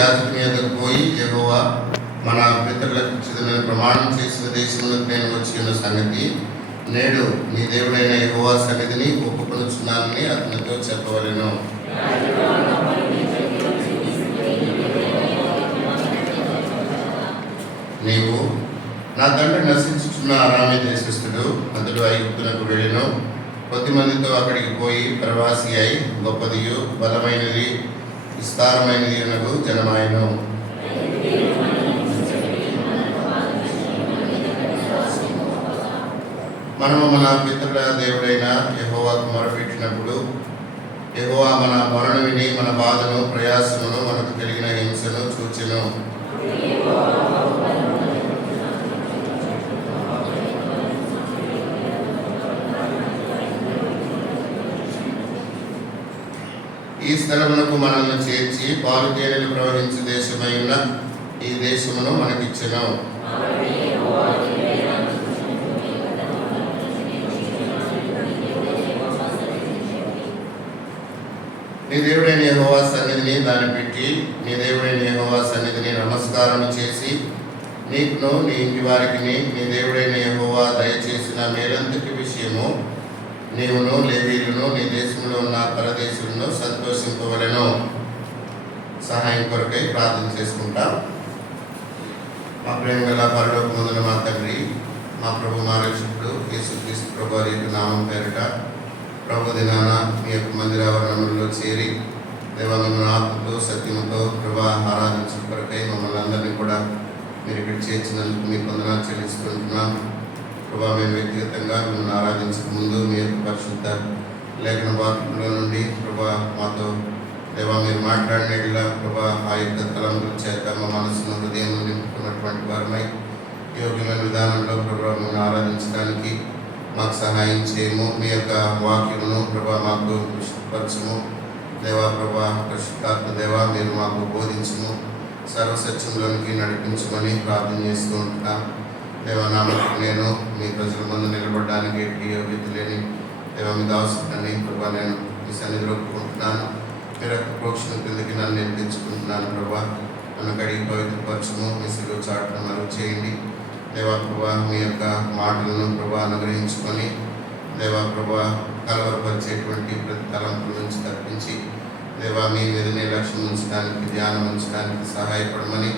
యాజకుని ఎదురు పోయి, యెహోవా మన పితరులకు ఇచ్చినని ప్రమాణం చేసిన దేశంలోకి నేను వచ్చిన సంగతి నేడు నీ దేవుడైన యెహోవా సన్నిధిని ఒప్పుకొనుచున్నానని అతనితో చెప్పవలెను. నీవు నా తండ్రి నశించుచున్న అరామే దేశస్థుడు, అతడు ఐగుప్తునకు వెళ్ళెను. కొద్ది మందితో అక్కడికి పోయి ప్రవాసి అయి గొప్పదియు బలమైనది విస్తారమైనది అనకు జనమాయను. మనము మన పితరుల దేవుడైన యెహోవాకు మొరపెట్టినప్పుడు యెహోవా మన మొరను విని మన బాధను ప్రయాసమును మనకు కలిగిన హింసను చూచెను. ఈ స్థలమునకు మనల్ని చేర్చి పాలు తేనెలు ప్రవహించే దేశమై ఉన్న ఈ దేశమును మనకిచ్చెను. నీ దేవుడైన యెహోవా సన్నిధిని దాన్ని పెట్టి నీ దేవుడైన యెహోవా సన్నిధిని నమస్కారం చేసి నీకును నీ ఇంటి వారికి నీ దేవుడైన యెహోవా దయచేసిన మేలంతటి విషయము నీవును లేవీయులను నీ దేశంలో ఉన్న పరదేశులను సంతోషింపవలెను. సహాయం కొరకై ప్రార్థన చేసుకుంటాం. మా ప్రేమ గల పరలోకమందున మా తండ్రి, మా ప్రభు మా రక్షకుడు యేసుక్రీస్తు ప్రభు వారి యొక్క నామం పేరిట ప్రభు దినాన మీ యొక్క మందిరావరణంలో చేరి దేవాలయంలో ఆత్మతో సత్యముతో ప్రభా ఆరాధించిన కొరకై మమ్మల్ని అందరినీ కూడా మీరు ఇక్కడ చేర్చినందుకు మీ వందనాలు చెల్లించుకుంటున్నాం. ప్రభా మేము వ్యక్తిగతంగా మిమ్మల్ని ఆరాధించక ముందు మీ యొక్క పరిశుద్ధ లేఖన వాక్యంలో నుండి ప్రభా మాతో దేవా మీరు మాట్లాడినట్లా ప్రభా ఆ యొక్క తలంపుల చేత మా మనసును హృదయం నింపుకున్నటువంటి వారమై యోగ్యమైన విధానంలో ప్రభా మిమ్మల్ని ఆరాధించడానికి మాకు సహాయం చేయము. మీ యొక్క వాక్యమును ప్రభా మాకు విశుద్ధపరచము. దేవా ప్రభా పరిశుద్ధాత్మ దేవా మీరు మాకు బోధించము, సర్వసత్యంలోనికి నడిపించమని ప్రార్థన చేస్తూ ఉంటున్నాం. దేవానామకు నేను మీ ప్రజల ముందు నిలబడడానికి యోగ్యత లేని దేవ మీద అవసరాన్ని ప్రభా నేను మీ సన్నిధిలో ఒప్పుకుంటున్నాను. మీరు యొక్క ప్రోక్షణ కిందకి నన్ను నిర్మించుకుంటున్నాను. ప్రభా నన్ను కడిగి పవిత్రపరచము, మీ సిలువ చాటును మరుగు చేయండి. దేవా ప్రభా మీ యొక్క మాటలను ప్రభా అనుగ్రహించుకొని దేవా ప్రభా కలవరపరిచేటువంటి ప్రతి తలంపుల నుంచి తప్పించి దేవా మీ మీదనే లక్ష్యం ఉంచడానికి ధ్యానం ఉంచడానికి సహాయపడమని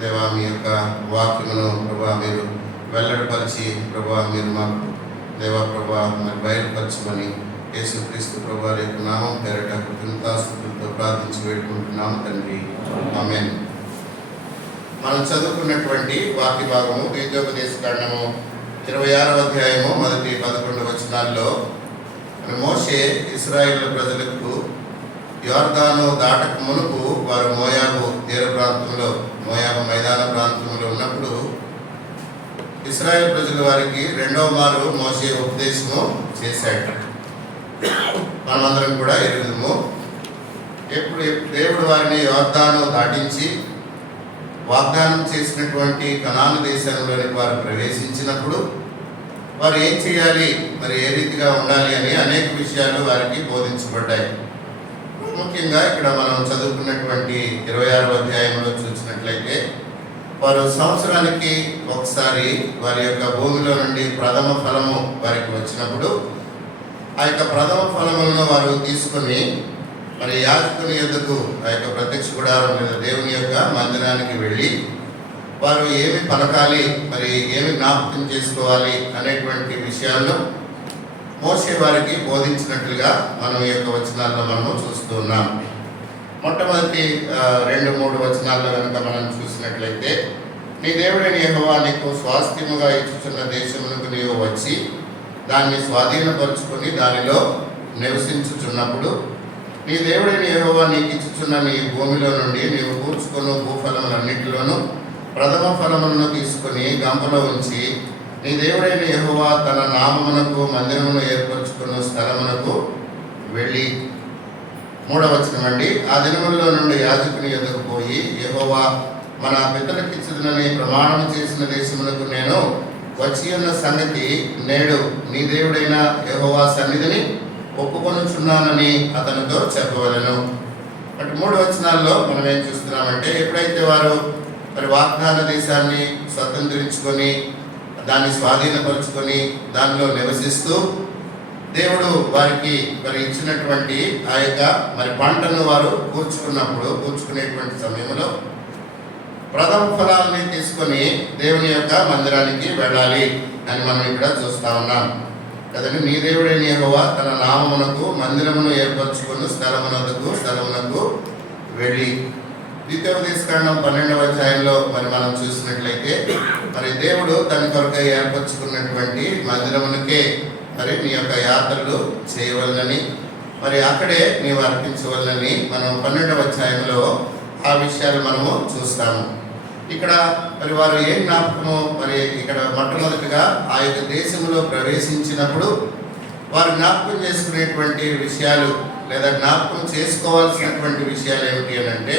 దేవా మీ యొక్క వాక్యమును ప్రభా మీరు వెల్లడిపరిచి ప్రభా మీరు మాకు దేవా ప్రభా మీరు బయలుపరచమని యేసుక్రీస్తు ప్రభా యొక్క నామం పేరిట కృతజ్ఞతాస్తుతులతో ప్రార్థించి వేడుకుంటున్నాము తండ్రి, ఆమేన్. మనం చదువుకున్నటువంటి వాక్య భాగము ద్వితీయోపదేశకాండము 26వ అధ్యాయము 1-11 వచనాల్లో మోషే ఇశ్రాయేలు ప్రజలకు యొర్దాను దాటక మునుపు వారు మోయాబు తీర ప్రాంతంలో మోయాబు మైదాన ప్రాంతంలో ఉన్నప్పుడు ఇశ్రాయేలు ప్రజల వారికి రెండవ మారు మోషే ఉపదేశము చేశాడు. మనమందరం కూడా ఎరుగుదము. ఎప్పుడు దేవుడు వారిని యొర్దాను దాటించి వాగ్దానం చేసినటువంటి కనాను దేశంలోనికి వారు ప్రవేశించినప్పుడు వారు ఏం చేయాలి, మరి ఏ రీతిగా ఉండాలి అని అనేక విషయాలు వారికి బోధించబడ్డాయి. ముఖ్యంగా ఇక్కడ మనం చదువుకున్నటువంటి 26వ అధ్యాయంలో చూసినట్లయితే వారు సంవత్సరానికి ఒకసారి వారి యొక్క భూమిలో నుండి ప్రథమ ఫలము వారికి వచ్చినప్పుడు ఆ యొక్క ప్రథమ ఫలములను వారు తీసుకొని మరి యాజకుని యొద్దకు ఆ యొక్క ప్రత్యక్ష గుడారం లేదా దేవుని యొక్క మందిరానికి వెళ్ళి వారు ఏమి పలకాలి, మరి ఏమి జ్ఞాపకం చేసుకోవాలి అనేటువంటి విషయాలను మోషే వారికి బోధించినట్లుగా మనం ఈ యొక్క వచనాల్లో మనము చూస్తూ ఉన్నాం. మొట్టమొదటి 2-3 వచనాల్లో కనుక మనం చూసినట్లయితే నీ దేవుడైన యెహోవా నీకు స్వాస్థ్యముగా ఇచ్చుచున్న దేశమునకు నీవు వచ్చి దాన్ని స్వాధీనపరుచుకొని దానిలో నివసించుచున్నప్పుడు నీ దేవుడైన యెహోవా నీకు ఇచ్చుచున్న నీ భూమిలో నుండి నీవు కూర్చుకున్న భూఫలములన్నిటిలోనూ ప్రథమ ఫలములను తీసుకొని గంపలో ఉంచి నీ దేవుడైన యెహోవా తన నామమునకు మందిరమును ఏర్పరచుకున్న స్థలమునకు వెళ్ళి 3వ వచనం అండి, ఆ దినములలో నుండి యాజకుని యొద్దకు పోయి యెహోవా మన పితరులకిచ్చునని ప్రమాణం చేసిన దేశమునకు నేను వచ్చి ఉన్న సంగతి నేడు నీ దేవుడైన యెహోవా సన్నిధిని ఒప్పుకొనుచున్నానని అతనితో చెప్పవలెను. బట్ 3 వచనాల్లో మనం ఏం చూస్తున్నామంటే, ఎప్పుడైతే వారు మరి వాగ్దాన దేశాన్ని స్వతంత్రించుకొని దాన్ని స్వాధీనపరుచుకొని దానిలో నివసిస్తూ దేవుడు వారికి మరి ఇచ్చినటువంటి ఆ యొక్క మరి పంటను వారు కూర్చుకునేటువంటి సమయంలో ప్రథమ ఫలాల్ని తీసుకొని దేవుని యొక్క మందిరానికి వెళ్ళాలి అని మనం ఇక్కడ చూస్తా ఉన్నాం కదండి. నీ దేవుడైన యెహోవా తన నామమునకు మందిరమును ఏర్పరచుకుని స్థలమునకు వెళ్ళి, ద్వితీయోపదేశకాండం 12వ అధ్యాయంలో మరి మనం చూసినట్లయితే మరి దేవుడు తన కొరకై ఏర్పరచుకున్నటువంటి మందిరమునకే మరి నీ యొక్క యాత్రలు చేయవలనని, మరి అక్కడే నీవు అర్పించవలనని మనం 12వ అధ్యాయంలో ఆ విషయాలు మనము చూస్తాము. ఇక్కడ మరి వారు ఏం జ్ఞాపకము, మరి ఇక్కడ మొట్టమొదటిగా ఆ యొక్క దేశంలో ప్రవేశించినప్పుడు వారు జ్ఞాపకం చేసుకునేటువంటి విషయాలు లేదా జ్ఞాపకం చేసుకోవాల్సినటువంటి విషయాలు ఏమిటి అని అంటే,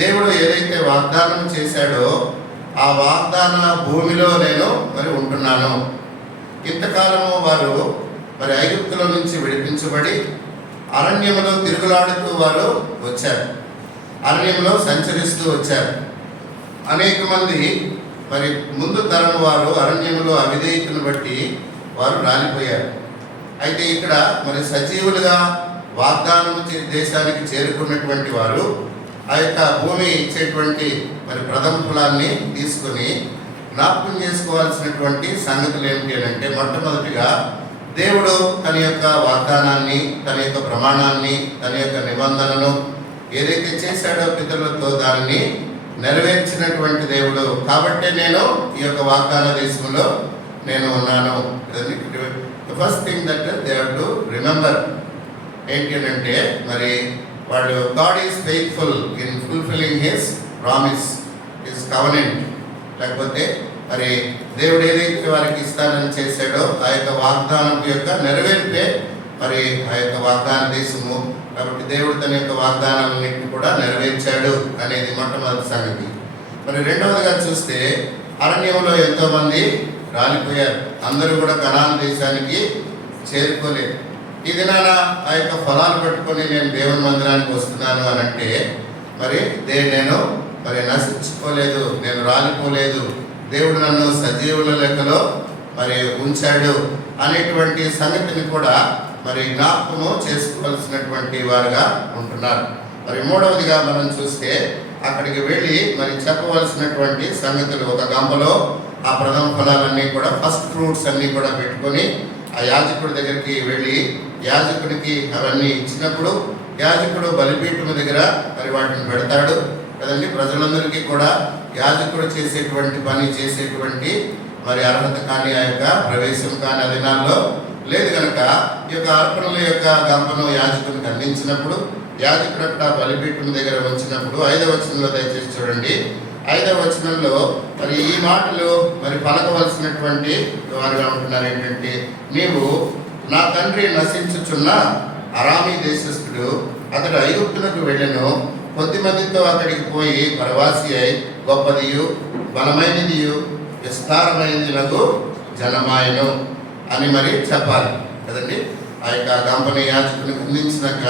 దేవుడు ఏదైతే వాగ్దానం చేశాడో ఆ వాగ్దాన భూమిలో నేను మరి ఉంటున్నాను. ఇంతకాలము వారు మరి ఐగుప్తులో నుంచి విడిపించబడి అరణ్యములో తిరుగులాడుతూ వారు వచ్చారు, అరణ్యంలో సంచరిస్తూ వచ్చారు. అనేక మంది మరి ముందు తరం వారు అరణ్యములో అవిధేయతను బట్టి వారు రాలిపోయారు. అయితే ఇక్కడ మరి సజీవులుగా వాగ్దానం దేశానికి చేరుకున్నటువంటి వారు ఆ యొక్క భూమి ఇచ్చేటువంటి మరి ప్రథమ ఫలాన్ని తీసుకొని జ్ఞాపకం చేసుకోవాల్సినటువంటి సంగతులు ఏమిటి అని అంటే, మొట్టమొదటిగా దేవుడు తన యొక్క వాగ్దానాన్ని, తన యొక్క ప్రమాణాన్ని, తన యొక్క నిబంధనను ఏదైతే చేశాడో పితరులతో దానిని నెరవేర్చినటువంటి దేవుడు. కాబట్టే నేను ఈ యొక్క వాగ్దాన దేశంలో నేను ఉన్నాను. The first thing that they have to remember ఏంటి అని అంటే, మరి వాళ్ళు God is faithful in fulfilling his promise, his covenant. లేకపోతే మరి దేవుడు ఏదైతే వారికి ఇస్తానని చేశాడో ఆ యొక్క వాగ్దానం యొక్క నెరవేర్పే మరి ఆ యొక్క వాగ్దాన దేశము. కాబట్టి దేవుడు తన యొక్క వాగ్దానాలన్నింటినీ కూడా నెరవేర్చాడు అనేది మొట్టమొదటి సంగతి. మరి రెండవదిగా చూస్తే అరణ్యంలో ఎంతోమంది రాలిపోయారు, అందరూ కూడా కనాను దేశానికి చేరుకోలేదు. ఈ దినాన ఆ యొక్క ఫలాలు పెట్టుకొని నేను దేవుని మందిరానికి వస్తున్నాను అని అంటే, మరి నేను మరి నశించుకోలేదు, నేను రాలిపోలేదు, దేవుడు నన్ను సజీవుల లెక్కలో మరి ఉంచాడు అనేటువంటి సంగతిని కూడా మరి జ్ఞాపకము చేసుకోవాల్సినటువంటి వారుగా ఉంటున్నారు. మరి మూడవదిగా మనం చూస్తే అక్కడికి వెళ్ళి మరి చెప్పవలసినటువంటి సంగతులు, ఒక గంపలో ఆ ప్రథమ ఫలాలన్నీ కూడా ఫస్ట్ ఫ్రూట్స్ అన్నీ కూడా పెట్టుకొని ఆ యాజకుడి దగ్గరికి వెళ్ళి యాజకుడికి అవన్నీ ఇచ్చినప్పుడు యాజకుడు బలిపీఠం దగ్గర మరి వాటిని పెడతాడు కదండి. ప్రజలందరికీ కూడా యాజకుడు చేసేటువంటి పని చేసేటువంటి మరి అర్హత కానీ ఆ యొక్క ప్రవేశం కానీ ఆ దినాల్లో లేదు కనుక ఈ యొక్క అర్పణల యొక్క గంపను యాజకునికి అందించినప్పుడు యాజకుడు అక్కడ బలిపీఠం దగ్గర ఉంచినప్పుడు 5వ వచనంలో దయచేసి చూడండి. 5వ వచనంలో మరి ఈ మాటలు మరి పలకవలసినటువంటి వారుగా ఉంటున్నారు ఏంటంటే, నీవు నా తండ్రి నశించుచున్న అరామీ దేశస్థుడు, అతడు ఐగుప్తునకు వెళ్ళెను, కొద్ది మందితో అక్కడికి పోయి ప్రవాసి అయి గొప్పదియు బలమైనదియు విస్తారమైనదిలకు జనమాయను అని మరి చెప్పాలి కదండి. ఆ యొక్క గంపని యాజకునికి అందించినాక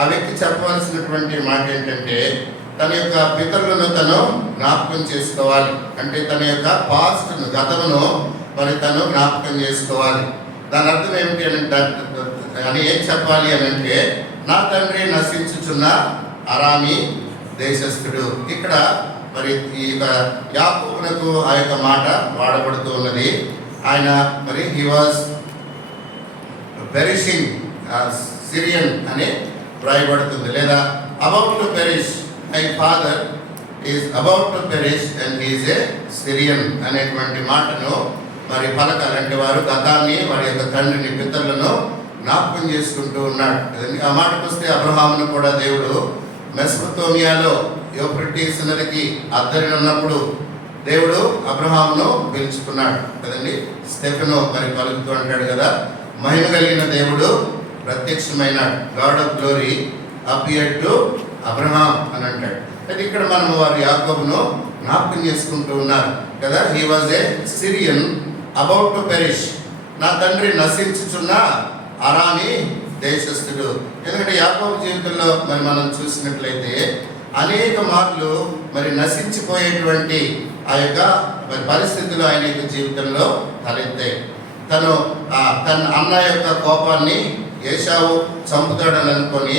ఆ వ్యక్తి చెప్పవలసినటువంటి మాట ఏంటంటే, తన యొక్క పితరులను తను జ్ఞాపకం చేసుకోవాలి. అంటే తన యొక్క పాస్ట్ను, గతమును మరి తను జ్ఞాపకం చేసుకోవాలి. దాని అర్థం ఏమిటి అని ఏం చెప్పాలి అని అంటే, నా తండ్రి నశించుచున్న అరామీ దేశస్థుడు. ఇక్కడ మరి ఈ యొక్క యాకోబునకు ఆ యొక్క మాట వాడబడుతూ ఉన్నది. ఆయన మరి హీ వాజ్ పెరిషింగ్ సిరియన్ అని వ్రాయబడుతుంది, లేదా about to perish, my father is about to perish and he is a Syrian అనేటువంటి మాటను మరి పలకాలంటే వారు గతాన్ని, వారి యొక్క తండ్రిని, పితరులను జ్ఞాపకం చేసుకుంటూ ఉన్నాడు. ఆ మాటకు వస్తే అబ్రహామును కూడా దేవుడు మెసొపొతేమియాలో యూఫ్రటీస్ నదికి అద్దరిని ఉన్నప్పుడు దేవుడు అబ్రహామును పిలుచుకున్నాడు కదండి. స్టెఫెను మరి పలుకుతూ అంటాడు కదా, మహిమ కలిగిన దేవుడు ప్రత్యక్షమైనాడు, God of glory appeared to Abraham అని అంటాడు. అయితే ఇక్కడ మనం వారి యాకోబును జ్ఞాపకం చేసుకుంటూ ఉన్నారు కదా. He was a Syrian about to perish, నా తండ్రి నశించుచున్న అరామీ దేశస్థుడు. ఎందుకంటే యాకోబు జీవితంలో మరి మనం చూసినట్లయితే అనేక మార్లు మరి నశించిపోయేటువంటి ఆ యొక్క మరి పరిస్థితులు ఆయన యొక్క జీవితంలో తలెత్తాయి. తను తన అన్న యొక్క కోపాన్ని ఏశావు చంపుతాడని అనుకొని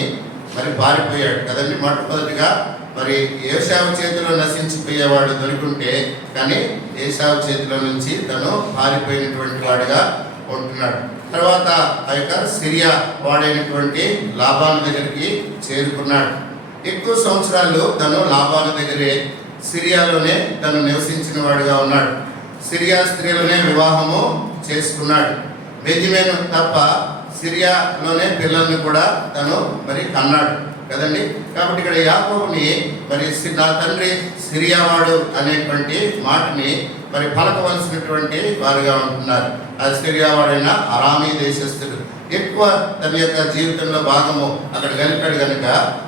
మరి పారిపోయాడు కదండి. మొట్టమొదటిగా మరి ఏశావు చేతిలో నశించిపోయేవాడు దొరికింటే, కానీ ఏశావు చేతిలో నుంచి తను పారిపోయినటువంటి వాడిగా ఉంటున్నాడు. తర్వాత ఆ యొక్క సిరియా వాడైనటువంటి లాబాను దగ్గరికి చేరుకున్నాడు. ఎక్కువ సంవత్సరాలు తను లాబాను దగ్గరే సిరియాలోనే తను నివసించిన వాడిగా ఉన్నాడు. సిరియా స్త్రీలనే వివాహము చేసుకున్నాడు. బెంజమిను తప్ప సిరియాలోనే పిల్లల్ని కూడా తను మరి కన్నాడు కదండి. కాబట్టి ఇక్కడ యాకోబుని మరి నా తండ్రి సిరియావాడు అనేటువంటి మాటని మరి పలకవలసినటువంటి వారుగా ఉంటున్నారు. ఆ సిరియావాడైన అరామీ దేశస్థుడు. ఎక్కువ తన యొక్క జీవితంలో భాగము అక్కడ గలిపాడు కనుక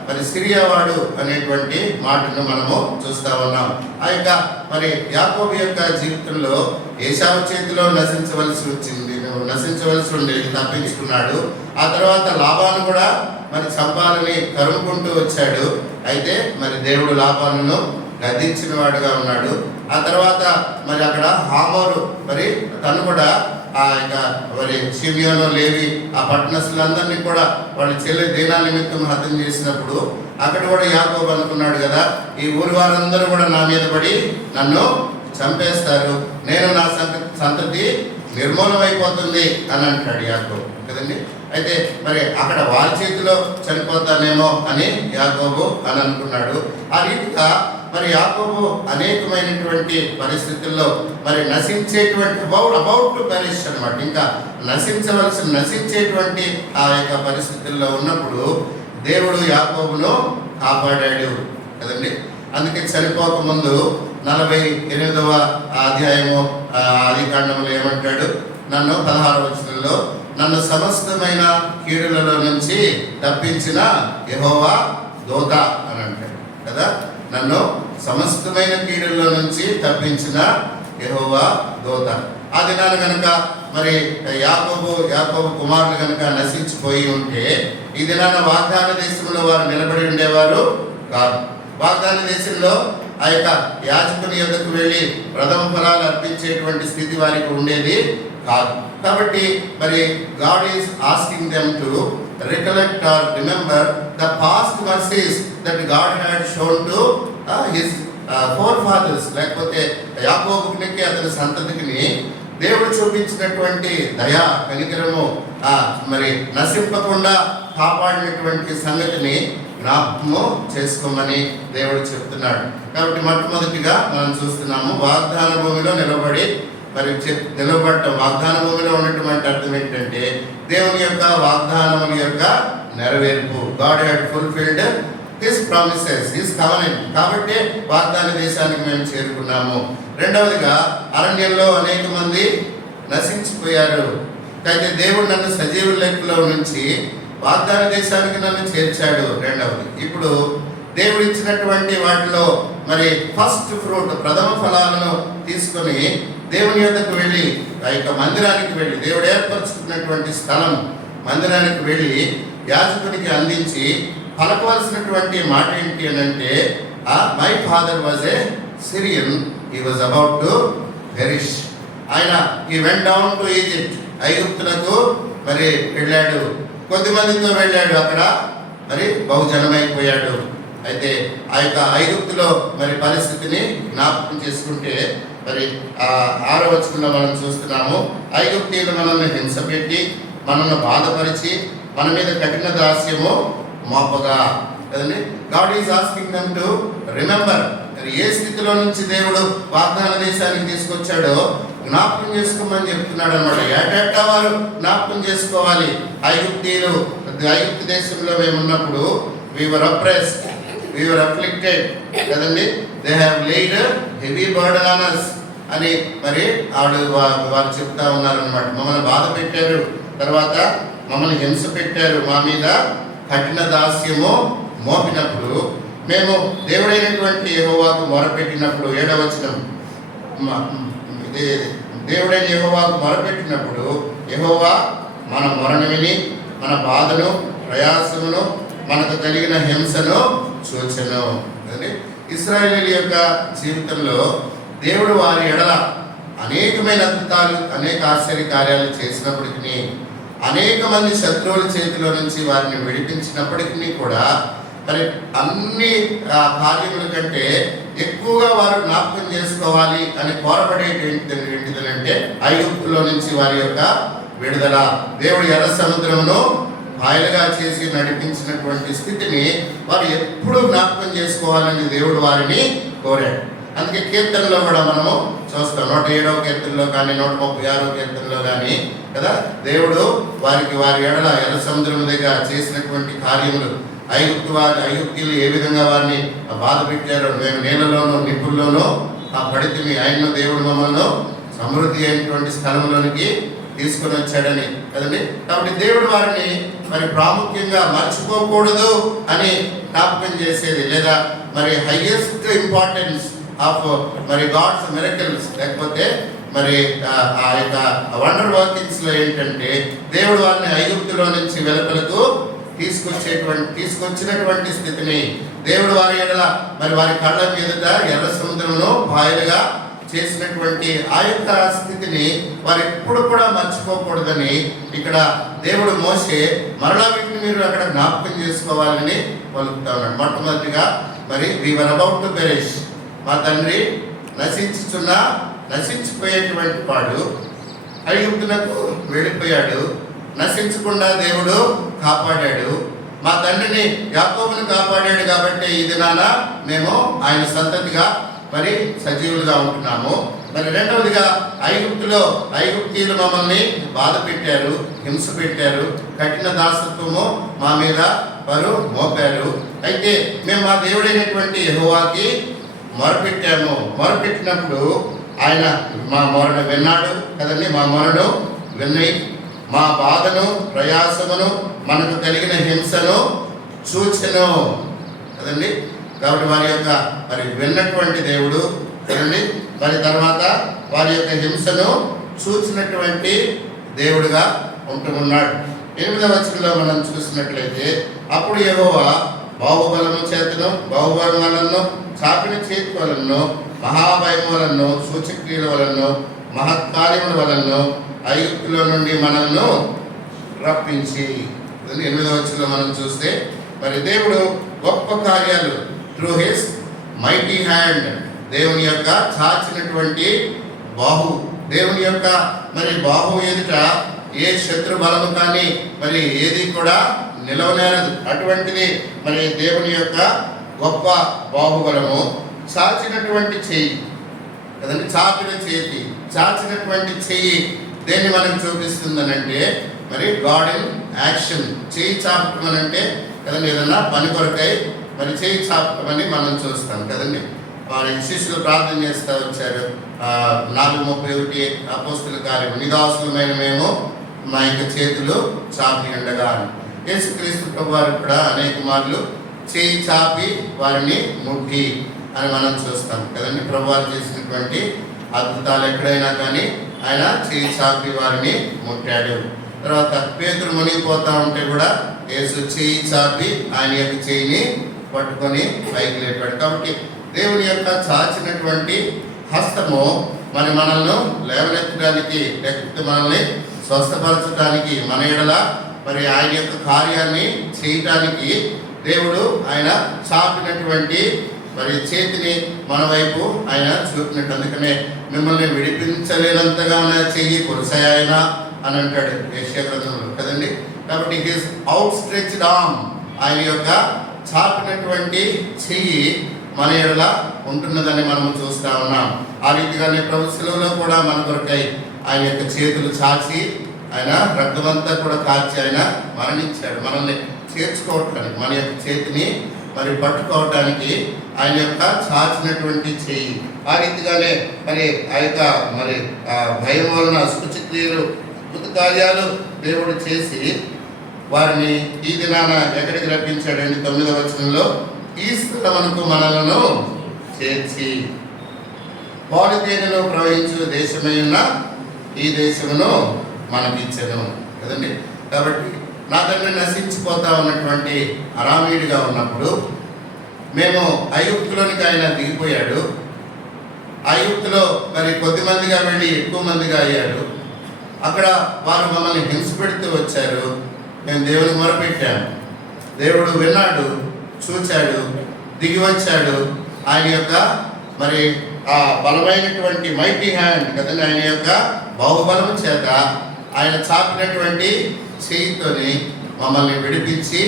మరి సిరియావాడు అనేటువంటి మాటను మనము చూస్తూ ఉన్నాం. ఆ యొక్క మరి యాకోబు యొక్క జీవితంలో ఏశావు చేతిలో నశించవలసి ఉండేది, తప్పించుకున్నాడు. ఆ తర్వాత లాబాను కూడా మరి చంపాలని తరుముకుంటూ వచ్చాడు. అయితే మరి దేవుడు లాబాను గద్దించిన వాడుగా ఉన్నాడు. ఆ తర్వాత మరి అక్కడ హామోరు మరి తను కూడా ఆ యొక్క మరి షిమియోను లేవి ఆ పట్టణస్తులందరినీ కూడా వాళ్ళ చెల్లి దీనా నిమిత్తం హత్య చేసినప్పుడు అక్కడ కూడా యాకోబు అనుకున్నాడు కదా, ఈ ఊరి వారందరూ కూడా నా మీద పడి నన్ను చంపేస్తారు, నేను నా సంతతి నిర్మూలమైపోతుంది అని అంటాడు యాకోబు కదండి. అయితే మరి అక్కడ వారి చేతిలో చనిపోతానేమో అని యాకోబు అని అనుకున్నాడు. ఆ రీతిగా మరి యాకోబు అనేకమైనటువంటి పరిస్థితుల్లో మరి నశించేటువంటి అబౌట్ టు పెరిష్ అనమాట, ఇంకా నశించేటువంటి ఆ యొక్క పరిస్థితుల్లో ఉన్నప్పుడు దేవుడు యాకోబును కాపాడాడు కదండి. అందుకే చనిపోకముందు 48వ అధ్యాయము ఆదికాండంలో ఏమంటాడు, నన్ను 16వ వచనంలో నన్ను సమస్తమైన కీడులలో నుంచి తప్పించిన యెహోవా దూత అని అంటాడు కదా. నన్ను సమస్తమైన కీడుల్లో నుంచి తప్పించిన యెహోవా దూత. ఆ దినాన కనుక మరి యాకోబు కుమారులు కనుక నశించిపోయి ఉంటే ఈ దినాన వాగ్దాన దేశంలో వారు నిలబడి ఉండేవారు కాదు. వాగ్దాన దేశంలో ఆ యొక్క యాజకుని యొద్దకు వెళ్ళి ప్రథమ ఫలాలు అర్పించేటువంటి స్థితి వారికి ఉండేది కాదు. కాబట్టి మరి God is asking them to recollect or remember the past mercies that God had shown to his forefathers. లేకపోతే యాకోబుకి అతని సంతతికి దేవుడు చూపించినటువంటి దయా కనికరము మరి నశింపకుండా కాపాడినటువంటి సంగతిని జ్ఞాపకము చేసుకోమని దేవుడు చెప్తున్నాడు. కాబట్టి మొట్టమొదటిగా మనం చూస్తున్నాము వాగ్దాన భూమిలో నిలబడటం. వాగ్దాన భూమిలో ఉన్నటువంటి అర్థం ఏంటంటే దేవుని యొక్క వాగ్దానముల యొక్క నెరవేర్పు. God had fulfilled his promises, his covenant. కాబట్టి వాగ్దాన దేశానికి మేము చేరుకున్నాము. రెండవదిగా అరణ్యంలో అనేక మంది నశించిపోయారు. అయితే దేవుడు నన్ను సజీవుల లెక్కలో నుంచి వాగ్దాన దేశానికి నన్ను చేర్చాడు. రెండవది, ఇప్పుడు దేవుడు ఇచ్చినటువంటి వాటిలో మరి ఫస్ట్ ఫ్రూట్ ప్రథమ ఫలాలను తీసుకొని దేవుని యొద్దకు వెళ్ళి ఆ యొక్క మందిరానికి వెళ్ళి దేవుడు ఏర్పరచుకున్నటువంటి స్థలం మందిరానికి వెళ్ళి యాజకునికి అందించి పలకవలసినటువంటి మాట ఏంటి అని అంటే, my father was a Syrian, he was about to perish. ఆయన ఈ వెంట్ డౌన్ టు ఈజిప్ట్, ఐగుప్తులకు మరి వెళ్ళాడు. కొద్దిమందితో వెళ్ళాడు, అక్కడ మరి బహుజనమైపోయాడు. అయితే ఆ యొక్క ఐగుప్తులో మరి పరిస్థితిని జ్ఞాపకం చేసుకుంటే మరి 6వ వచనంలో మనం చూస్తున్నాము, ఐగుప్తీయులు మనల్ని హింసపెట్టి మనల్ని బాధపరిచి మన మీద కఠిన దాస్యము మోపగా కదండి. God is asking them to remember. ఏ స్థితిలో నుంచి దేవుడు వాగ్దాన దేశానికి తీసుకొచ్చాడో జ్ఞాపకం చేసుకోమని చెప్తున్నాడు అనమాట. ఏటేటా వారు జ్ఞాపకం చేసుకోవాలి. ఐగుప్తు దేశంలో మేము ఉన్నప్పుడు we were oppressed, we were afflicted కదండి. they have laid a heavy burden on us అని మరి వారు చెప్తా ఉన్నారనమాట. మమ్మల్ని బాధ పెట్టారు, తర్వాత మమ్మల్ని హింస పెట్టారు, మా మీద కఠిన దాస్యము మోపినప్పుడు మేము దేవుడైనటువంటి యెహోవాకు మొరపెట్టినప్పుడు 7వ వచనం, దేవుడైన యెహోవాకు మొరపెట్టినప్పుడు యెహోవా మన మొరను విని మన బాధను, ప్రయాసమును, మనకు కలిగిన హింసను చూచెను. ఇశ్రాయేలీయుల యొక్క జీవితంలో దేవుడు వారి ఎడల అనేకమైన అద్భుతాలు, అనేక ఆశ్చర్య కార్యాలు చేసినప్పటికీ, అనేక మంది శత్రువుల చేతిలో నుంచి వారిని విడిపించినప్పటికీ కూడా మరి అన్ని కార్యముల కంటే ఎక్కువగా వారు జ్ఞాపకం చేసుకోవాలి అని కోరబడేది ఏంటిదంటే ఐగుప్తులో నుంచి వారి యొక్క విడుదల. దేవుడు ఎర్ర సముద్రమును పాయలుగా చేసి నడిపించినటువంటి స్థితిని వారు ఎప్పుడూ జ్ఞాపకం చేసుకోవాలని దేవుడు వారిని కోరాడు. అందుకే కీర్తనలో కూడా మనము చూస్తాం. 107వ కీర్తనలో కానీ 136వ కీర్తనలో కానీ కదా, దేవుడు వారి ఎడల ఎర్ర సముద్రం దగ్గర చేసినటువంటి కార్యములు, ఐగుప్తీయులు ఏ విధంగా వారిని బాధ పెట్టారో, మేము నీళ్ళలోనూ నిప్పుల్లోనూ పడితిమి, ఆయన్ను దేవుడు మమ్మల్ని సమృద్ధి అయినటువంటి స్థలంలోనికి తీసుకొని వచ్చాడని కదండి. కాబట్టి దేవుడు వారిని మరి ప్రాముఖ్యంగా మర్చిపోకూడదు అని జ్ఞాపకం చేసేది, లేదా మరి హైయెస్ట్ ఇంపార్టెన్స్ ఆఫ్ మరి గాడ్స్ మిరకల్స్, లేకపోతే మరి ఆ యొక్క వండర్ వర్కింగ్స్ లో ఏంటంటే దేవుడు వారిని ఐగుప్తులో నుంచి వెలుపలకు తీసుకొచ్చినటువంటి స్థితిని, దేవుడు వారి ఎడల మరి వారి కళ్ళ మీదట ఎర్ర సముద్రంలో పాయలుగా చేసినటువంటి ఆ యొక్క స్థితిని వారు ఎప్పుడు కూడా మర్చిపోకూడదని ఇక్కడ దేవుడు మోసే మరలా వీటిని మీరు అక్కడ జ్ఞాపకం చేసుకోవాలని పలుకుతా ఉన్నాడు. మొట్టమొదటిగా మరి వి వర్ అబౌట్ టు పెరిష్, మా తండ్రి నశించిపోయేటువంటి వాడు ఐగుప్తునకు వెళ్ళిపోయాడు, నశించకుండా దేవుడు కాపాడాడు. మా తండ్రిని యాకోబుని కాపాడాడు కాబట్టి ఈ దినాన మేము ఆయన సంతతిగా మరి సజీవులుగా ఉంటున్నాము. మరి రెండవదిగా ఐగుప్తీయులు మమ్మల్ని బాధ పెట్టారు, హింస పెట్టారు, కఠిన దాసత్వము మా మీద వారు మోపారు. అయితే మేము మా దేవుడైనటువంటి యెహోవాకి మొరపెట్టినప్పుడు ఆయన మా మొరను విన్నాడు కదండి. మా మొరను విని మా బాధను, ప్రయాసమును, మనకు కలిగిన హింసను చూచెను కదండి. కాబట్టి వారి యొక్క మరి విన్నటువంటి దేవుడు కదండి. మరి తర్వాత వారి యొక్క హింసను చూసినటువంటి దేవుడుగా ఉంటున్నాడు. 8వ వచనంలో మనం చూసినట్లయితే, అప్పుడు యెహోవా బాహుబలము చేతను, బాహుబలం వలన, చాపిన చేతి వలన, మహాభయం వలన, సూచక్రియల వలన, మహత్కార్యముల వలన ఐగుప్తులో నుండి మనల్ని రప్పించి. 8వ వచనంలో మనం చూస్తే మరి దేవుడు గొప్ప కార్యాలు త్రూ హిస్ మైటీ హ్యాండ్, దేవుని యొక్క చాచినటువంటి బాహు, దేవుని యొక్క మరి బాహు ఎదుట ఏ శత్రు బలము కానీ మరి ఏది కూడా నిలవనేరదు. అటువంటిది మరి దేవుని యొక్క గొప్ప బాహుబలము. చాచినటువంటి చెయ్యి కదండి, చాచినటువంటి చెయ్యి దేన్ని మనకు చూపిస్తుందనంటే మరి గాడ్ ఇన్ యాక్షన్. చెయ్యి చాపటం అని అంటే కదండి, ఏదన్నా పని కొరకై మరి చెయ్యి చాపటం అని మనం చూస్తాం కదండి. వారి శిష్యులు ప్రార్థన చేస్తూ వచ్చారు. 4:31 అపోస్తుల కార్యం, నిదాసులమైన మేము మా యొక్క చేతులు చాపి ఉండగా అని. యేసుక్రీస్తు ప్రభు వారు కూడా అనేక మార్లు చేయి చాపి వారిని ముట్టి అని మనం చూస్తాం కదండి. ప్రభు వారు చేసినటువంటి అద్భుతాలు ఎక్కడైనా కానీ ఆయన చేయి చాపి వారిని ముట్టాడు. తర్వాత పేతురు మునిగిపోతా ఉంటే కూడా యేసు చేయి చాపి ఆయన యొక్క చేయిని పట్టుకొని పైకి లేపాడు. కాబట్టి దేవుని యొక్క చాచినటువంటి హస్తము మరి మనల్ని లేవనెత్తడానికి, లేకపోతే మనల్ని స్వస్థపరచడానికి, మన ఎడల మరి ఆయన యొక్క కార్యాన్ని చేయటానికి దేవుడు ఆయన చాపినటువంటి మరి చేతిని మన వైపు ఆయన చూపినట్టు. అందుకనే మిమ్మల్ని విడిపించలేనంతగా చెయ్యి కొరసాయన అని అంటాడు యెషయా గ్రంథంలో కదండి. కాబట్టి హిస్ అవుట్ స్ట్రెచ్డ్ ఆర్మ్, ఆయన యొక్క చాపినటువంటి చెయ్యి మన ఎడల ఉంటున్నదని మనం చూస్తూ ఉన్నాం. ఆ రీతిగానే ప్రభు శిలువలో కూడా మన కొరకై ఆయన యొక్క చేతులు చాచి ఆయన రక్తమంతా కూడా కాల్చి ఆయన మరణించాడు. మనల్ని చేర్చుకోవటానికి, మన యొక్క చేతిని మరి పట్టుకోవటానికి ఆయన యొక్క చాచినటువంటి చెయ్యి. ఆ రీతిగానే మరి ఆ యొక్క మరి భయం వలన సూచక్రియలు, అద్భుత కార్యాలు దేవుడు చేసి వారిని ఈ దినాన ఎక్కడికి రప్పించాడండి? 9వ వచనంలో, ఈ స్థలమునకు మనలను చేర్చి పాలు తేనెలో ప్రవహించు దేశమై ఉన్న ఈ దేశమును మనకిచ్చెను కదండి. కాబట్టి నా తండ్రి నశించిపోతా ఉన్నటువంటి అరామీయుడిగా ఉన్నప్పుడు మేము ఐగుప్తులోనికి ఆయన దిగిపోయాడు. ఐగుప్తులో మరి కొద్దిమందిగా వెళ్ళి ఎక్కువ మందిగా అయ్యాడు. అక్కడ వారు మమ్మల్ని హింస పెడుతూ వచ్చారు. మేము దేవుని మొరపెట్టాము. దేవుడు విన్నాడు, చూచాడు, దిగి వచ్చాడు. ఆయన యొక్క మరి ఆ బలమైనటువంటి మైటీ హ్యాండ్ కదండి, ఆయన యొక్క బాహుబలము చేత ఆయన చాపినటువంటి చేయితోని మమ్మల్ని విడిపించి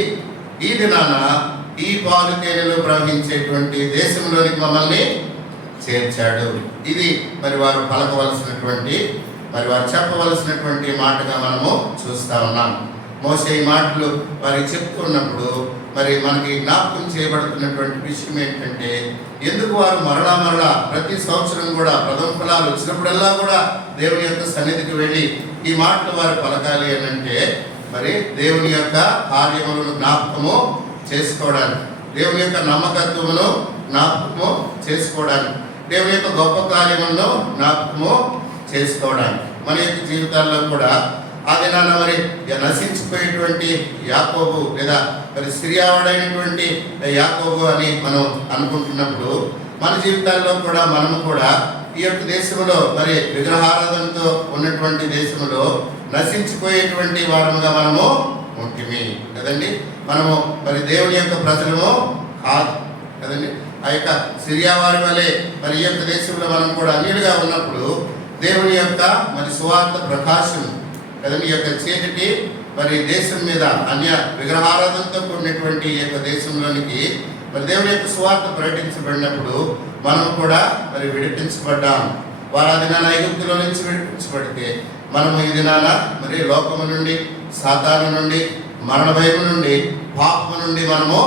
ఈ దినాన ఈ పాలు తేనెలు ప్రవహించేటువంటి దేశంలోనికి మమ్మల్ని చేర్చాడు. ఇది మరి వారు పలకవలసినటువంటి, మరి వారు చెప్పవలసినటువంటి మాటగా మనము చూస్తూ ఉన్నాం. మోసే ఈ మాటలు వారికి చెప్తున్నప్పుడు మరి మనకి జ్ఞాపకం చేయబడుతున్నటువంటి విషయం ఏంటంటే, ఎందుకు వారు మరలా ప్రతి సంవత్సరం కూడా ప్రథమ ఫలాలు వచ్చినప్పుడల్లా కూడా దేవుని యొక్క సన్నిధికి వెళ్ళి ఈ మాటలు వారు పలకాలి అని అంటే, మరి దేవుని యొక్క కార్యములను జ్ఞాపకము చేసుకోవడానికి, దేవుని యొక్క నమ్మకత్వమును జ్ఞాపకము చేసుకోవడానికి, దేవుని యొక్క గొప్ప కార్యములను జ్ఞాపకము చేసుకోవడానికి మన యొక్క జీవితాల్లో కూడా ఆ దినాన మరి నశించిపోయేటువంటి యాకోబు లేదా మరి సిరియావాడైనటువంటి యాకోబు అని మనం అనుకుంటున్నప్పుడు మన జీవితాల్లో కూడా మనము కూడా ఈ యొక్క దేశంలో మరి విగ్రహారాధనతో ఉన్నటువంటి దేశంలో నశించిపోయేటువంటి వారముగా మనము ఉంటుంది కదండి. మనము మరి దేవుని యొక్క ప్రజలము కాదు కదండి. ఆ యొక్క సిరియా వారి వలె మరి ఈ యొక్క దేశంలో మనం కూడా అన్యులుగా ఉన్నప్పుడు దేవుని యొక్క మరి సువార్త ప్రకాశం కదండి, ఈ యొక్క చీకటి మరి దేశం మీద అన్య విగ్రహారాధనతో కూడినటువంటి ఈ యొక్క దేశంలోనికి మరి దేవుని యొక్క సువార్త ప్రకటించబడినప్పుడు మనం కూడా మరి విడిపించబడ్డాం. వారు ఆ దినాన ఐగుప్తులో నుంచి విడిపించబడితే మనము ఈ దినాన మరి లోకము నుండి, సాతాను నుండి, మరణ భయము నుండి, పాపము నుండి మనము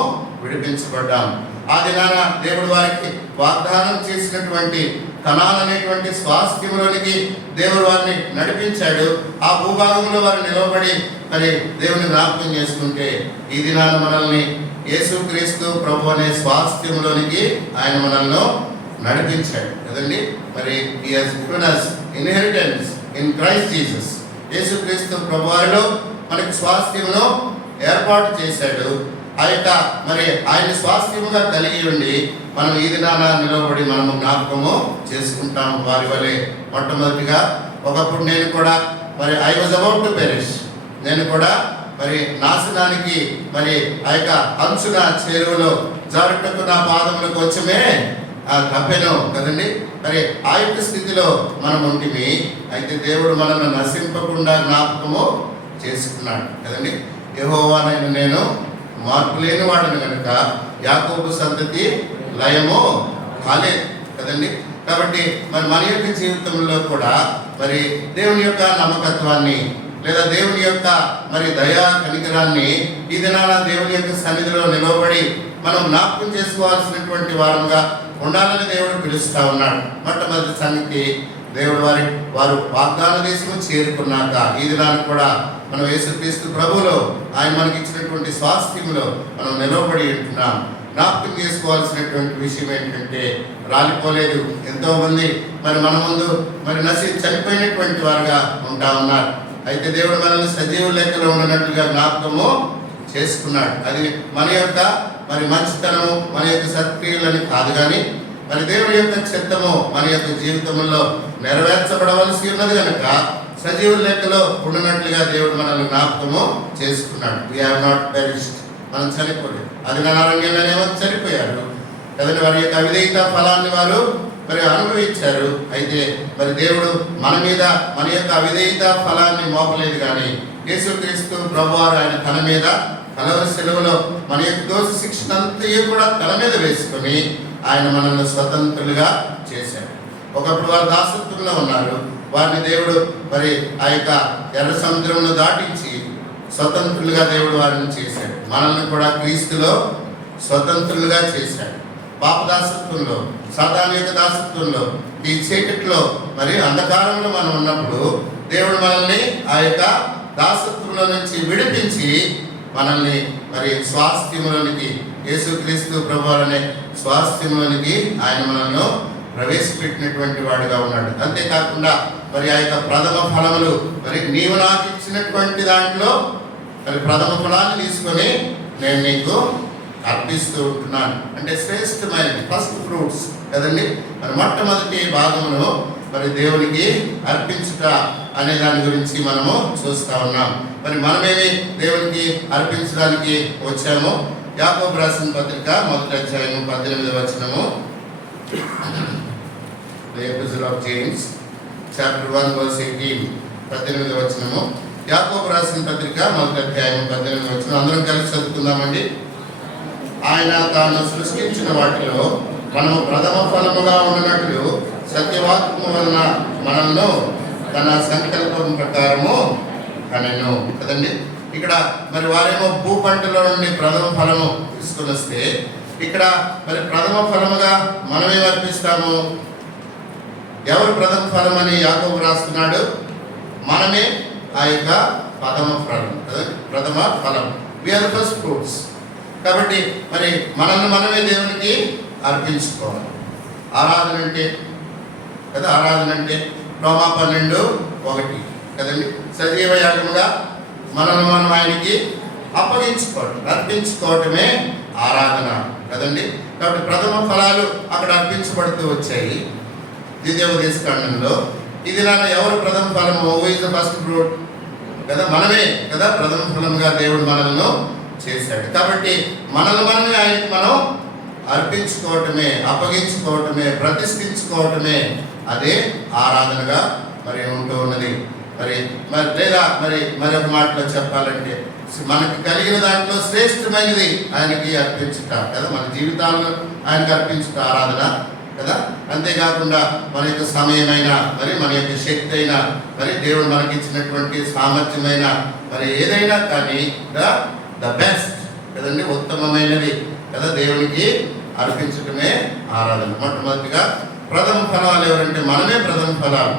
విడిపించబడ్డాం. ఆ దినాన దేవుడు వారికి వాగ్దానం చేసినటువంటి కనాన్ అనేటువంటి స్వాస్థ్యంలోనికి దేవుడు వారిని నడిపించాడు. ఆ భూభాగంలో వారు నిలవబడి మరి దేవుని జ్ఞాపకం చేసుకుంటే ఈ దినాన మనల్ని యేసుక్రీస్తు ప్రభు అనే స్వాస్థ్యంలోనికి ఆయన మనల్ని నడిపించాడు కదండి. మరి he has given us inheritance in Christ Jesus. యేసుక్రీస్తు ప్రభు వారిలో మనకి స్వాస్థ్యమును ఏర్పాటు చేశాడు. ఆ యొక్క మరి ఆయన స్వాస్థ్యముగా కలిగి ఉండి మనం ఈ దినాన నిలబడి మనము జ్ఞాపకము చేసుకుంటాము. వారి వలె మొట్టమొదటిగా ఒకప్పుడు నేను కూడా మరి I was about to perish, నేను కూడా మరి నాశనానికి మరి ఆ యొక్క అంచున చెరువులో జారుటకు నా పాదములు కొంచెమే తప్పెను కదండి. మరి ఆ యొక్క స్థితిలో మనం ఉంటుంది. అయితే దేవుడు మనల్ని నశింపకుండా జ్ఞాపకము చేసుకున్నాడు కదండి. యెహోవానైన నేను మార్పు లేని వాడను కనుక యాకోబు సంతతి లయము కాలేదు కదండి. కాబట్టి మరి మన యొక్క జీవితంలో కూడా మరి దేవుని యొక్క నమ్మకత్వాన్ని లేదా దేవుని యొక్క మరి దయా కనికరాన్ని ఈ దినాన దేవుని యొక్క సన్నిధిలో నిలవబడి మనం జ్ఞాపకం చేసుకోవాల్సినటువంటి వారంగా ఉండాలని దేవుడు పిలుస్తూ ఉన్నాడు. మొట్టమొదటి సంగతి, దేవుడు వారు వాగ్దాన దేశము చేరుకున్నాక ఈ దినాన్ని కూడా మనం యేసుక్రీస్తు ప్రభువులో ఆయన మనకి ఇచ్చినటువంటి స్వాస్థ్యంలో మనం నిలవబడి ఉంటున్నాం. జ్ఞాపకం చేసుకోవాల్సినటువంటి విషయం ఏంటంటే, రాలిపోలేదు. ఎంతోమంది మరి మన ముందు మరి చనిపోయినటువంటి వారుగా ఉంటా ఉన్నారు. అయితే దేవుడు మనల్ని సజీవ లెక్కలో ఉన్నట్లుగా జ్ఞాపకము చేసుకున్నాడు. అది మన యొక్క మరి మంచితనము, మన యొక్క సత్క్రియలని కాదు, కానీ మరి దేవుని యొక్క చిత్తము మన యొక్క జీవితంలో నెరవేర్చబడవలసి ఉన్నది కనుక సజీవ లెక్కలో ఉన్నట్లుగా దేవుడు మనల్ని జ్ఞాపకము చేసుకున్నాడు. వి హావ్ నాట్ పెరిష్డ్, మనం చనిపోలేదు. అది అనారోగ్యంలోనేమో చనిపోయారు కదండి. వారి యొక్క అవిధేయత ఫలాన్ని వారు మరి అనుభవించారు. అయితే మరి దేవుడు మన మీద మన యొక్క అవిధేయత ఫలాన్ని మోపలేదు, కానీ యేసుక్రీస్తు ప్రభువారు ఆయన తన మీద కలవరి సెలవులో మన యొక్క దోష శిక్షణ అంతయు కూడా తన మీద వేసుకొని ఆయన మనల్ని స్వతంత్రులుగా చేశాడు. ఒకప్పుడు వారు దాసత్వంలో ఉన్నారు. వారిని దేవుడు మరి ఆ యొక్క ఎర్ర సముద్రంలో దాటించి స్వతంత్రులుగా దేవుడు వారిని చేశాడు. మనల్ని కూడా క్రీస్తులో స్వతంత్రులుగా చేశాడు. పాప దాసత్వంలో, సాతాను యొక్క దాసత్వంలో, ఈ చీకటిలో మరి అంధకారంలో మనం ఉన్నప్పుడు దేవుడు మనల్ని ఆ యొక్క దాసత్వంలో నుంచి విడిపించి మనల్ని మరి స్వాస్థ్యంలోనికి, యేసుక్రీస్తు ప్రభువు అనే స్వాస్థ్యంలోనికి ఆయన మనల్ని ప్రవేశపెట్టినటువంటి వాడుగా ఉన్నాడు. అంతేకాకుండా మరి ఆ యొక్క ప్రథమ ఫలములు మరి నీవు నాకు ఇచ్చినటువంటి దాంట్లో మరి ప్రథమ ఫలాన్ని తీసుకొని నేను నీకు అర్పిస్తూ ఉంటున్నాను. అంటే శ్రేష్టమైనది, ఫస్ట్ ఫ్రూట్స్ కదండి. మరి మొట్టమొదటి భాగమును మరి దేవునికి అర్పించుట అనే దాని గురించి మనము చూస్తూ ఉన్నాం. మరి మనమేమి దేవునికి అర్పించడానికి వచ్చాము. యాకోబు రాసిన పత్రిక 1వ అధ్యాయం 18వ వచనము. The Epistle of James chapter 1 verse 18, 18వ వచనము. యాకోబు రాసిన పత్రిక 1వ అధ్యాయం 18వ వచనం అందరం కలిసి చదువుకుందామండి. ఆయన తాను సృష్టించిన వాటిలో మనము ప్రథమ ఫలముగా ఉన్నట్లు సత్యవాక్యము వలన మనల్ని తన సంకల్పం ప్రకారము కనెను కదండి. ఇక్కడ మరి వారేమో భూపంటలో నుండి ప్రథమ ఫలము తీసుకుని వస్తే, ఇక్కడ మరి ప్రథమ ఫలముగా మనమేం అర్పిస్తాము? ఎవరు ప్రథమ ఫలం అని యాకోబు రాస్తున్నాడు? మనమే ఆ యొక్క ప్రథమ ఫలం. We are the first fruits. కాబట్టి మరి మనల్ని మనమే దేవునికి అర్పించుకోవాలి. ఆరాధన అంటే కదా, ఆరాధన అంటే రోమా 12:1 కదండి. సజీవ యాగముగా మనల్ని మనం ఆయనకి అప్పగించుకోవటం, అర్పించుకోవటమే ఆరాధన కదండి. కాబట్టి ప్రథమ ఫలాలు అక్కడ అర్పించబడుతూ వచ్చాయి ద్వితీయోపదేశకాండంలో. ఇది నాన్న ఎవరు ప్రథమ ఫలము? Who is the first fruit కదా, మనమే కదా ప్రథమ ఫలంగా దేవుడు మనల్ని చేశాడు. కాబట్టి మనల్ని మనమే ఆయనకి మనం అర్పించుకోవటమే, అప్పగించుకోవటమే, ప్రతిష్ఠించుకోవటమే అదే ఆరాధనగా మరి ఉంటూ ఉన్నది. మరి లేదా మరొక మాటలో చెప్పాలంటే మనకి కలిగిన దాంట్లో శ్రేష్టమైనది ఆయనకి అర్పించుట కదా, మన జీవితాలను ఆయనకి అర్పించుట ఆరాధన కదా. అంతేకాకుండా మన యొక్క సమయమైనా, మరి మన యొక్క శక్తి అయినా, మరి దేవుడు మనకి ఇచ్చినటువంటి సామర్థ్యమైన మరి ఏదైనా కానీ ద బెస్ట్ కదండి, ఉత్తమమైనది కదా దేవునికి అర్పించటమే ఆరాధన. మొట్టమొదటిగా ప్రథమ ఫలాలు ఎవరంటే మనమే ప్రథమ ఫలాలు.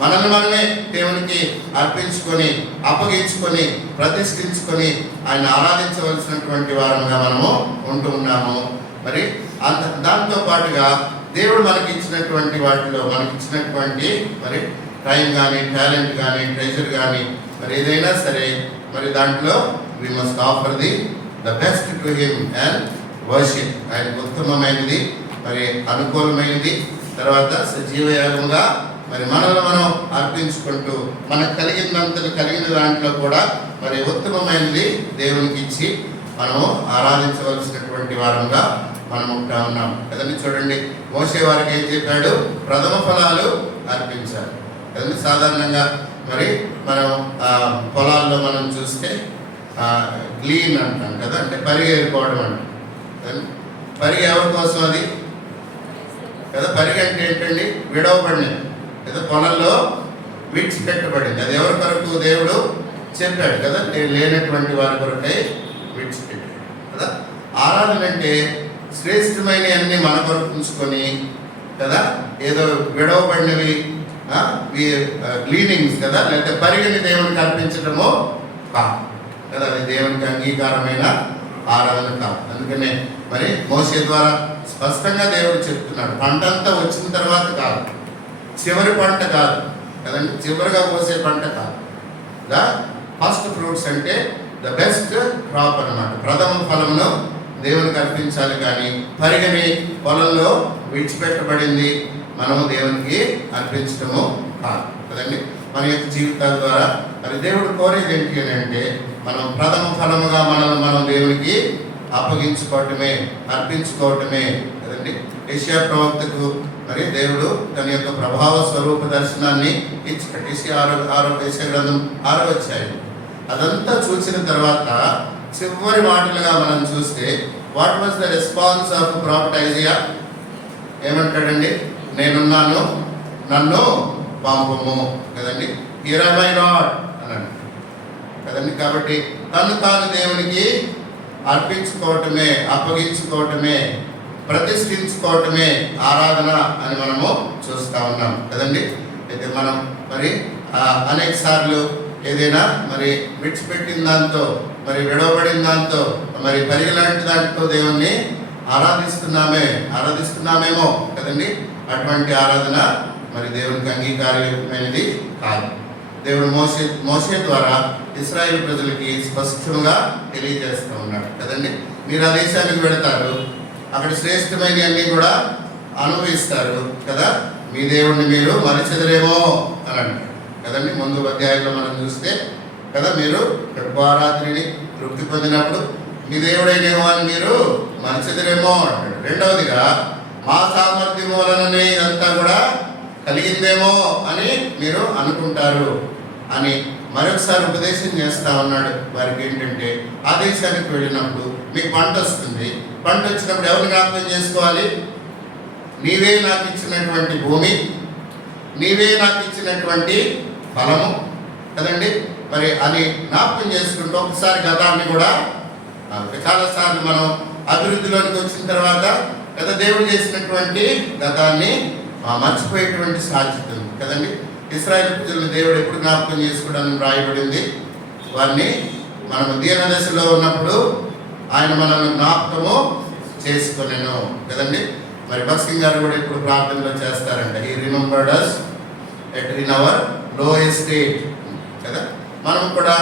మనల్ని మనమే దేవునికి అర్పించుకొని, అప్పగించుకొని, ప్రతిష్ఠించుకొని ఆయన ఆరాధించవలసినటువంటి వారంగా మనము ఉంటూ ఉన్నాము. మరి దాంతో పాటుగా దేవుడు మనకి ఇచ్చినటువంటి వాటిలో మనకి ఇచ్చినటువంటి మరి టైం కానీ, టాలెంట్ కానీ, ట్రెజర్ కానీ, మరి ఏదైనా సరే మరి దాంట్లో we must offer the best to him and worship. ఆయనకు ఉత్తమమైనది, మరి అనుకూలమైనది, తర్వాత సజీవయాగముగా మరి మనల్ని మనం అర్పించుకుంటూ మనకు కలిగిన దాంట్లో కూడా మరి ఉత్తమమైనది దేవునికి ఇచ్చి మనము ఆరాధించవలసినటువంటి వారంగా మనం ఉంటా ఉన్నాం కదండి. చూడండి, మోసే వారికి ఏం చెప్పాడు? ప్రథమ ఫలాలు అర్పించాలి కదండి. సాధారణంగా మరి మనం పొలాల్లో మనం చూస్తే గ్లీన్ అంటాం కదా, అంటే పరిగె ఏరుకోవడం అంటాం. పరిగె ఎవరి కోసం అది కదా? పరిగె అంటే ఏంటండి? విడవబడినది కదా, పొలంలో విడిచిపెట్టబడింది. అది ఎవరి కొరకు దేవుడు చెప్పాడు కదా, లేనటువంటి వారి కొరకై విడిచిపెట్టాడు కదా. ఆరాధన అంటే శ్రేష్టమైన అన్ని మన కొరకు ఉంచుకొని కదా, ఏదో విడవబడినవి గ్లీనింగ్స్ కదా, లేకపోతే పరిగెని దేవునికి అర్పించడము కాదు కదా, అది దేవునికి అంగీకారమైన ఆరాధన కాదు. అందుకనే మరి మోసే ద్వారా స్పష్టంగా దేవుడు చెప్తున్నాడు, పంటంతా వచ్చిన తర్వాత కాదు, చివరి పంట కాదు కదండి, చివరిగా పోసే పంట కాదు. ద ఫస్ట్ ఫ్రూట్స్ అంటే ద బెస్ట్ క్రాప్ అన్నమాట. ప్రథమ ఫలంలో దేవునికి అర్పించాలి. కానీ పరిగని పొలంలో విడిచిపెట్టబడింది మనము దేవునికి అర్పించడము కాదు కదండి. మన యొక్క జీవితాల ద్వారా మరి దేవుడు కోరేది ఏంటి అని అంటే మనం ప్రథమ ఫలముగా మనం దేవునికి అప్పగించుకోవటమే, అర్పించుకోవటమే కదండి. యెషయా ప్రవక్తకు మరి దేవుడు తన యొక్క ప్రభావ స్వరూప దర్శనాన్ని ఇచ్చాడు. యెషయా గ్రంథం 6వ అధ్యాయం. అదంతా చూసిన తర్వాత చివరి మాటలుగా మనం చూస్తే what was the response of prophet Isaiah? ఏమంటాడండి? నేనున్నాను, నన్ను పంపము కదండి. హియర్ యామ్ ఐ లార్డ్ అన్నాడు కదండి. కాబట్టి తను తాను దేవునికి అర్పించుకోవటమే, అప్పగించుకోవటమే, ప్రతిష్ఠించుకోవటమే ఆరాధన అని మనము చూస్తూ ఉన్నాం కదండి. అయితే మనం మరి అనేక సార్లు ఏదైనా మరి విడిచిపెట్టిన దాంతో, మరి విడవబడిన దాంతో, మరి పరిగలాంటి దాంతో దేవుణ్ణి ఆరాధిస్తున్నామేమో కదండి. అటువంటి ఆరాధన మరి దేవునికి అంగీకారమైనది కాదు. దేవుడు మోసే ద్వారా ఇశ్రాయేలు ప్రజలకి స్పష్టంగా తెలియజేస్తూ ఉన్నాడు కదండి. మీరు ఆ దేశానికి వెళతారు, అక్కడ శ్రేష్టమైన అన్నీ కూడా అనుభవిస్తారు కదా, మీ దేవుణ్ణి మీరు మరచెదరేమో అని అంటారు కదండి. ముందు అధ్యాయంలో మనం చూస్తే కదా, మీరు కృపారాత్రిని తృప్తి పొందినప్పుడు మీ దేవుడైన యెహోవాని మీరు మరచెదరేమో అంటాడు. రెండవదిగా మా సామర్థ్యం వలననే ఇదంతా కూడా కలిగిందేమో అని మీరు అనుకుంటారు అని మరొకసారి ఉపదేశం చేస్తా ఉన్నాడు వారికి. ఏంటంటే ఆ దేశానికి వెళ్ళినప్పుడు మీకు పంట వస్తుంది, పంట వచ్చినప్పుడు ఎవరిని జ్ఞాపకం చేసుకోవాలి? నీవే నాకు ఇచ్చినటువంటి భూమి, నీవే నాకు ఇచ్చినటువంటి ఫలము కదండి. మరి అని జ్ఞాపకం చేసుకుంటూ ఒకసారి గతాన్ని కూడా, చాలాసార్లు మనం అభివృద్ధిలోనికి వచ్చిన తర్వాత కదా దేవుడు చేసినటువంటి గతాన్ని మర్చిపోయేటువంటి సాధ్యత ఉంది కదండి. ఇశ్రాయేలు ప్రజలను దేవుడు ఎప్పుడు జ్ఞాపకం చేసుకోవడానికి రాయబడింది? వారిని మనం దీన దశలో ఉన్నప్పుడు ఆయన మనల్ని జ్ఞాపకము చేసుకునేను కదండి. మరి భక్సింగ్ గారు కూడా ఇప్పుడు ప్రార్థనలో చేస్తారంట, he remembered us in our లో ఎస్టేట్ కదా. మనం కూడా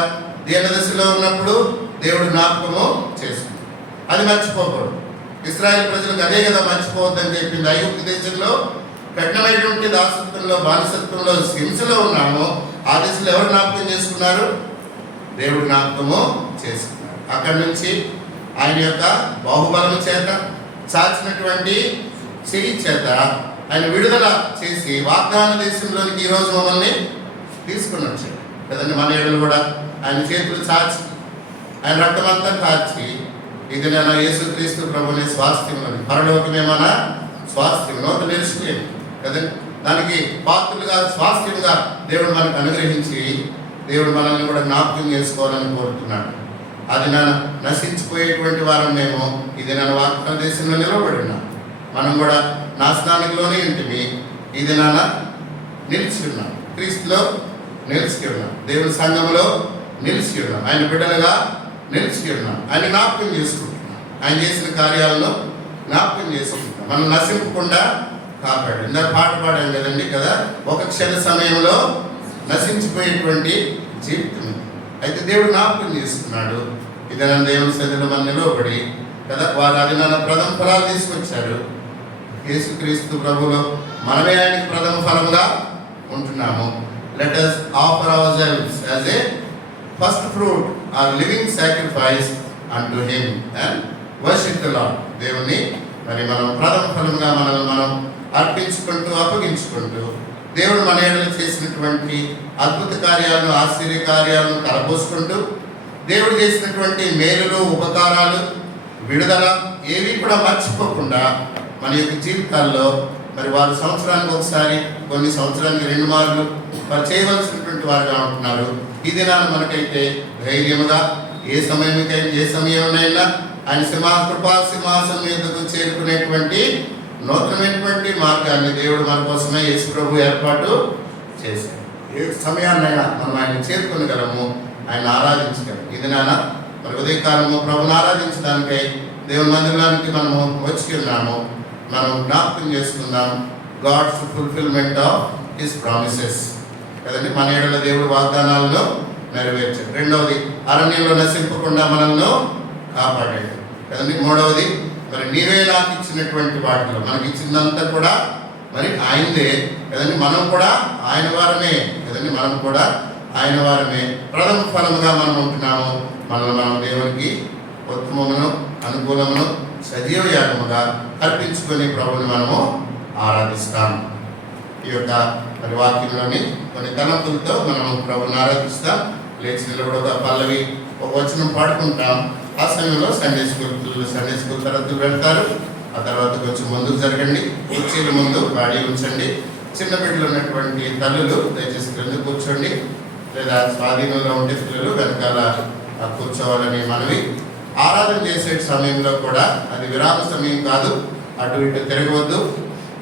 దీన దశలో ఉన్నప్పుడు దేవుడు జ్ఞాపకము చేసుకుంటాం, అది మర్చిపోకూడదు. ఇశ్రాయేలు ప్రజలకు అదే కదా మర్చిపోవద్దని చెప్పింది. ఐగుప్తు దేశంలో కఠినమైనటువంటి దాసత్వంలో, బానిసత్వంలో, హింసలో ఉన్నాము. ఆ దశలో ఎవరు జ్ఞాపకం చేసుకున్నారు? దేవుడు జ్ఞాపకము చేసుకున్నారు. అక్కడి నుంచి ఆయన యొక్క బాహుబలం చేత, చాచినటువంటి చెయ్యి చేత ఆయన విడుదల చేసి వాగ్దాన దేశంలోనికి ఈరోజు మమ్మల్ని తీసుకుని వచ్చాడు కదండి. మన ఏడులు కూడా ఆయన చేతులు చాచి, ఆయన రక్తమంతా కాచి, ఇది నేను యేసుక్రీస్తు ప్రభుని స్వాస్థ్యంలోని పరలోకమేమన్నా స్వాస్థ్యం నూతన నిలుచుకోలేదు కదండి. దానికి పాత్రులుగా స్వాస్థ్యంగా దేవుడు మనకు అనుగ్రహించి దేవుడు మనల్ని కూడా జ్ఞాపకం చేసుకోవాలని కోరుతున్నాడు. అది నశించిపోయేటువంటి వారం మేము ఇది నన్ను వాగ్దాన దేశంలో నిలబడి ఉన్నాం. మనం కూడా నాశనానికిలోనే ఉంటుంది, ఇది నాన్న నిలిచి ఉన్నాం, క్రీస్తులో నిలిచి ఉన్నాం, దేవుని సంఘంలో నిలిచి ఉన్నాం, ఆయన బిడ్డలుగా నిలిచి ఉన్నాం, ఆయన జ్ఞాపకం చేసుకుంటున్నాం, ఆయన చేసిన కార్యాలను జ్ఞాపకం చేసుకుంటున్నాం. మనం నశింపకుండా కాపాడు. ఇందాక పాట పాడాం కదండి కదా, ఒక క్షణ సమయంలో నశించిపోయేటువంటి జీవితం. అయితే దేవుడు జ్ఞాపకం చేసుకున్నాడు. ఇదైనా దేవుని సన్నిధిలో మనం నిలవబడి కదా, వారు అది నన్ను ప్రథమ ఫలాలు తీసుకొచ్చారు. యేసుక్రీస్తు ప్రభులో మనమే ఆయనకి ప్రథమ ఫలంగా ఉంటున్నాము. Let us offer ourselves as a first fruit or living sacrifice unto him and worship the Lord. దేవుని మరి మనం ప్రథమ ఫలంగా మనల్ని మనం అర్పించుకుంటూ అప్పగించుకుంటూ దేవుడు మన ఏడలో చేసినటువంటి అద్భుత కార్యాలను, ఆశ్చర్య కార్యాలను తలపోసుకుంటూ దేవుడు చేసినటువంటి మేలులు, ఉపకారాలు, విడుదల ఏవి కూడా మర్చిపోకుండా మన యొక్క జీవితాల్లో మరి వారు సంవత్సరానికి ఒకసారి, కొన్ని సంవత్సరానికి 2 మార్లు వారు చేయవలసినటువంటి వారుగా ఉంటున్నారు. ఈ దినాన్ని మనకైతే ధైర్యముగా ఏ సమయంలోనైనా ఆయన కృపా సింహాసనం మీదకు చేరుకునేటువంటి నూతనమైనటువంటి మార్గాన్ని దేవుడు మన కోసమే యేసు ప్రభు ఏర్పాటు చేశాడు. ఏ సమయాన్నైనా మనం ఆయన చేరుకొనగలము, ఆయన ఆరాధించగలము. ఇది నాన్న మరి ఉదయకాలము ప్రభుని ఆరాధించడానికై దేవుని మందిరానికి మనము వచ్చి ఉన్నాము. మనం జ్ఞాపకం చేసుకుందాం God's fulfilment of his promises కదండి. మన ఏడల దేవుడు వాగ్దానాలను నెరవేర్చాడు. రెండవది, అరణ్యంలో నశింపకుండా మనల్ని కాపాడాడు కదండి. మూడవది, మరి నీవే నాకు ఇచ్చినటువంటి వాటిలో మనకి ఇచ్చిందంతా కూడా మరి ఆయనదే కదండి. మనం కూడా ఆయన వారమే కదండి, మనం కూడా ఆయన వారమే. ప్రథమ ఫలముగా మనం ఉంటున్నాము. మనల్ని మనం దేవునికి ఉత్తమమును, అనుకూలమును, సజీవ యాగముగా అర్పించుకొని ప్రభుని మనము ఆరాధిస్తాం. ఈ యొక్క మరి వాక్యంలోని కొన్ని తలంపులతో మనము ప్రభుని ఆరాధిస్తాం. లేచి నిలబడి ఒక పల్లవి, ఒక వచనం పాడుకుంటాం. ఆ సమయంలో సండే స్కూల్ తరగతులు పెడతారు. ఆ తర్వాత కొంచెం ముందుకు జరగండి, కుర్చీల ముందు గాడి ఉంచండి. చిన్న బిడ్డలు ఉన్నటువంటి తల్లులు దయచేసి క్రింద కూర్చోండి, లేదా స్వాధీనంలో ఉండే పిల్లలు వెనకాల కూర్చోవాలని మనవి. ఆరాధన చేసే సమయంలో కూడా అది విరామ సమయం కాదు, అటు ఇటు తిరగవద్దు,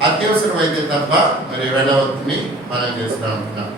అత్యవసరం అయితే తప్ప మరి వెళ్ళవద్దని మనం చేస్తూ ఉంటున్నాం.